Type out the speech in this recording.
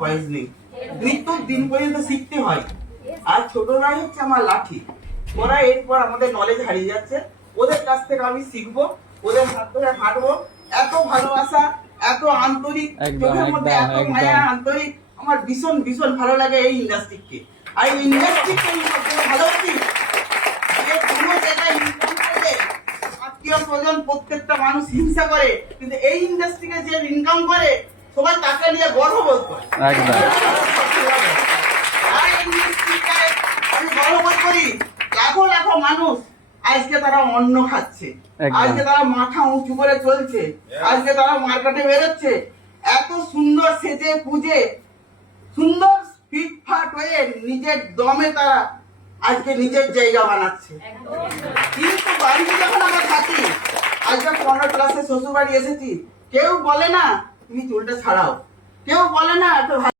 বয়স নেই, মৃত্যুর দিন পর্যন্ত শিখতে হয়। আর ছোটরাই হচ্ছে আমার লাঠি। ওরা এরপর আমাদের নলেজ হারিয়ে যাচ্ছে, ওদের কাছ থেকে আমি শিখবো, ওদের হাত ধরে হাঁটবো। এত ভালোবাসা, এত আন্তরিক, চোখের মধ্যে এত মায়া, আন্তরিক। আমার ভীষণ ভীষণ ভালো লাগে এই ইন্ডাস্ট্রিকে। আর এই ইন্ডাস্ট্রিকে আমি সবথেকে ভালোবাসি। যে কোনো জায়গায় ইনকাম করলে আত্মীয় স্বজন প্রত্যেকটা মানুষ হিংসা করে, কিন্তু এই ইন্ডাস্ট্রিকে যে ইনকাম করে সবাই তাকে নিয়ে গর্ববোধ করে। আর এই ইন্ডাস্ট্রিটায় আমি গর্ববোধ করি, লাখো লাখো মানুষ আজকে তারা অন্ন খাচ্ছে, আজকে তারা মাথা উঁচু করে চলছে, আজকে তারা মার্কেটে বেরোচ্ছে এত সুন্দর সেজে পুজে, সুন্দর ফিটফাট হয়ে নিজের দমে তারা আজকে নিজের জায়গা বানাচ্ছে। কিন্তু বাড়িতে যখন আমরা থাকি, আজকে 15 ক্লাসে শ্বশুর বাড়ি এসেছি, কেউ বলে না তুমি চুলটা ছাড়াও, কেউ বলে না